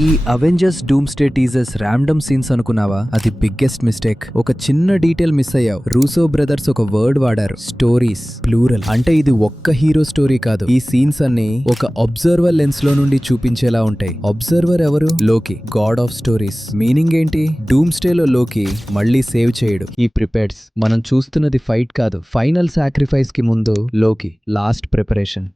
ఈ Avengers doomsday teasers random scenes అనుకున్నావా? అది బిగ్గెస్ట్ మిస్టేక్. ఒక చిన్న డీటెయిల్ మిస్ అయ్యావు. రూసో బ్రదర్స్ ఒక వర్డ్ వాడారు, స్టోరీస్ ప్లూరల్. అంటే ఇది ఒక్క హీరో స్టోరీ కాదు. ఈ సీన్స్ అన్ని ఒక అబ్జర్వర్ లెన్స్ లో నుండి చూపించేలా ఉంటాయి. అబ్జర్వర్ ఎవరు? లోకి, గాడ్ ఆఫ్ స్టోరీస్. మీనింగ్ ఏంటి? డూమ్స్డే లో లోకి మళ్ళీ సేవ్ చేయడు, ఈ ప్రిపేర్స్. మనం చూస్తున్నది ఫైట్ కాదు, ఫైనల్ సాక్రిఫైస్ కి ముందు లోకి లాస్ట్ ప్రిపరేషన్.